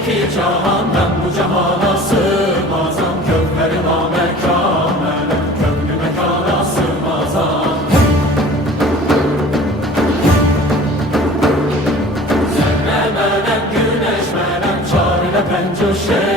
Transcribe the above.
iki cahan, ben bu cahana sığmazam. Köklerim amekâmele, köklü mekana sığmazam. Zerre melem, güneş melem, çar ile pencoşe